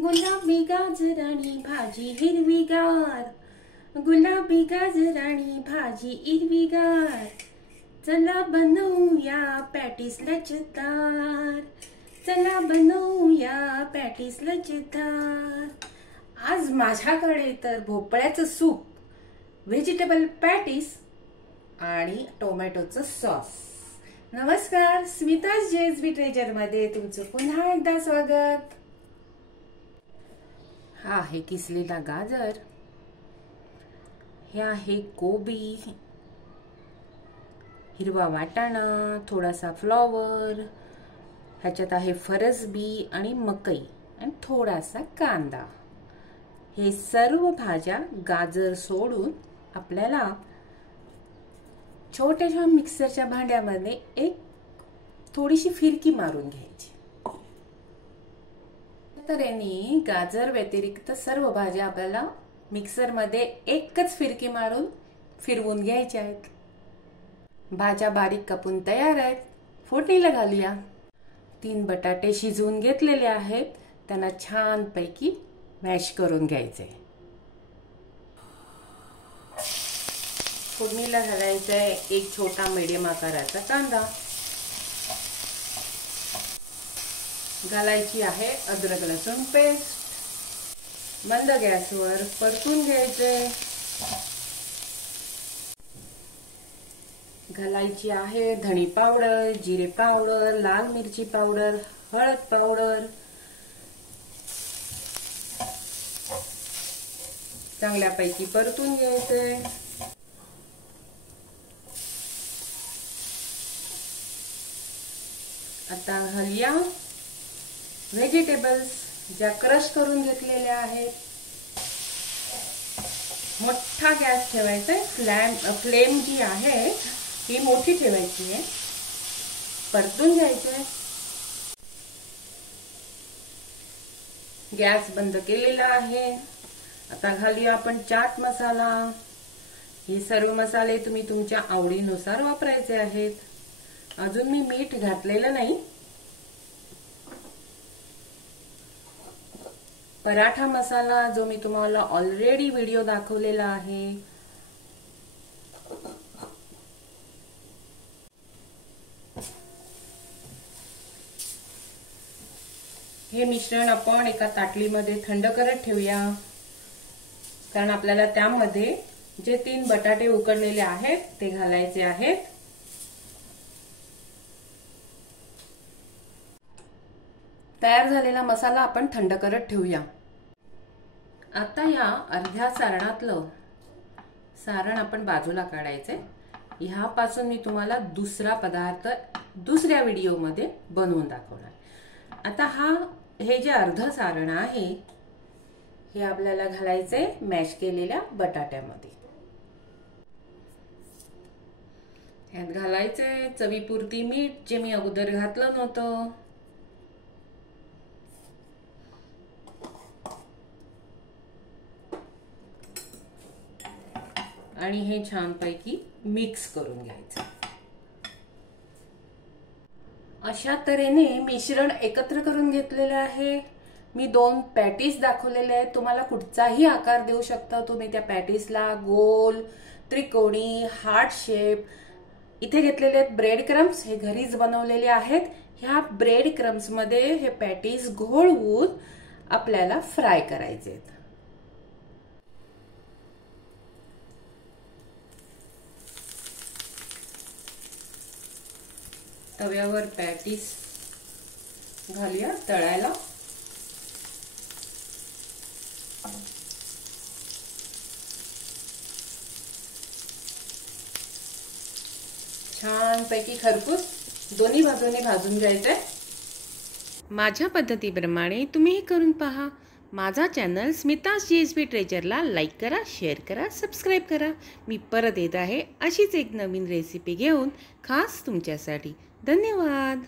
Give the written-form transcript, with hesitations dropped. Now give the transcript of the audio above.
गुलाबी गाजराणी भाजी हिरवीगार, गुलाबी गाजराणी भाजी हिरवीगार, चला बनवूया पॅटीस लज्जतदार, चला बनवूया पॅटीस लज्जतदार। आज माझ्याकडे तर भोपळ्याचं सूप, व्हेजिटेबल पॅटीस आणि टोमॅटोचं सॉस। नमस्कार, स्मिताज जेएसबी ट्रेजर मध्ये तुमचं पुन्हा एकदा स्वागत। हा आहे किसलेला गाजर, हे आहे कोबी, हिरवा वाटाणा, थोडासा फ्लॉवर, ह्याच्यात आहे फरसबी आणि मकई आणि थोडासा कांदा। हे सर्व भाज्या गाजर सोडून आपल्याला छोट्याशा मिक्सरच्या भांड्यामध्ये एक थोडीशी फिरकी मारून घ्यायची। तर यांनी गाजर व्यतिरिक्त सर्व भाज्या आपल्याला मिक्सर मध्ये एकच फिरकी मारून फिरवून घ्यायच्या आहेत। भाज्या बारीक कापून तयार आहेत, फोडणीला घालूया। 3 बटाटे शिजवून घेतलेले आहेत, त्यांना छान पैकी मॅश करून घ्यायचे। फोडणीला घालायचा आहे एक छोटा मीडियम आकाराचा कांदा, घालायची आहे अद्रक लसूण पेस्ट, मंद गॅसवर परतून घ्यायचे। घालायची आहे धणी पावडर, जिरे पावडर, लाल मिरची पावडर, हळद पावडर, चांगल्यापैकी परतून घ्यायचे। आता घालूया व्हेजिटेबल्स, ज्या क्रश करून घेतलेल्या आहेत। मोठा गॅस ठेवायचा आहे, फ्लेम जी आहे ही मोठी ठेवायची आहे। परतून घ्यायचे। गॅस बंद केलेला आहे। आता घालूया आपण चाट मसाला। हे सर्व मसाले तुम्ही तुमच्या आवडीनुसार वापरायचे आहेत। अजून मी मीठ घातलेलं नाही। पराठा मसाला, जो मी तुम्हाला ऑलरेडी व्हिडिओ दाखवलेला आहे। हे मिश्रण आपण एका ताटलीमध्ये थंड करत ठेवूया, कारण आपल्याला त्यामध्ये जे 3 बटाटे उकडलेले आहेत ते घालायचे आहेत। तयार झालेला मसाला आपण थंड करत ठेवूया। आता या अर्ध्या सारणातलं सारण आपण बाजूला काढायचंय। ह्यापासून मी तुम्हाला दुसरा पदार्थ दुसऱ्या व्हिडिओमध्ये बनवून दाखवणार। आता हे जे अर्ध सारण आहे हे आपल्याला घालायचंय मॅश केलेल्या बटाट्यामध्ये। ह्यात घालायचंय चवीपुरती मीठ, जे मी अगोदर घातलं नव्हतं। आणि हे छानपैकी मिक्स करून घ्यायचं। अशा तऱ्हेने मिश्रण एकत्र करून घेतलेले आहे। मी 2 पॅटीस दाखवलेले आहेत, तुम्हाला कुठचाही आकार देऊ शकता तुम्ही त्या पॅटीसला, गोल, त्रिकोणी, हार्ट शेप। इथे घेतलेले आहेत ब्रेड क्रम्स, हे घरीच बनवलेले आहेत। ह्या ब्रेड क्रम्स मध्ये हे पॅटीस घोळवून आपल्याला फ्राय करायचे आहेत। तव्यावर पॅटीस घालूया तळायला। छान पैकी खरपूस दोन्ही बाजूने भाजून घ्यायचंय। माझ्या पद्धतीप्रमाणे तुम्ही हे करून पहा। माझा चॅनल स्मिताज जेएसबी ट्रेजरला लाईक करा, शेअर करा, सबस्क्राईब करा। मी परत येत आहे अशीच एक नवीन रेसिपी घेऊन खास तुमच्यासाठी। धन्यवाद।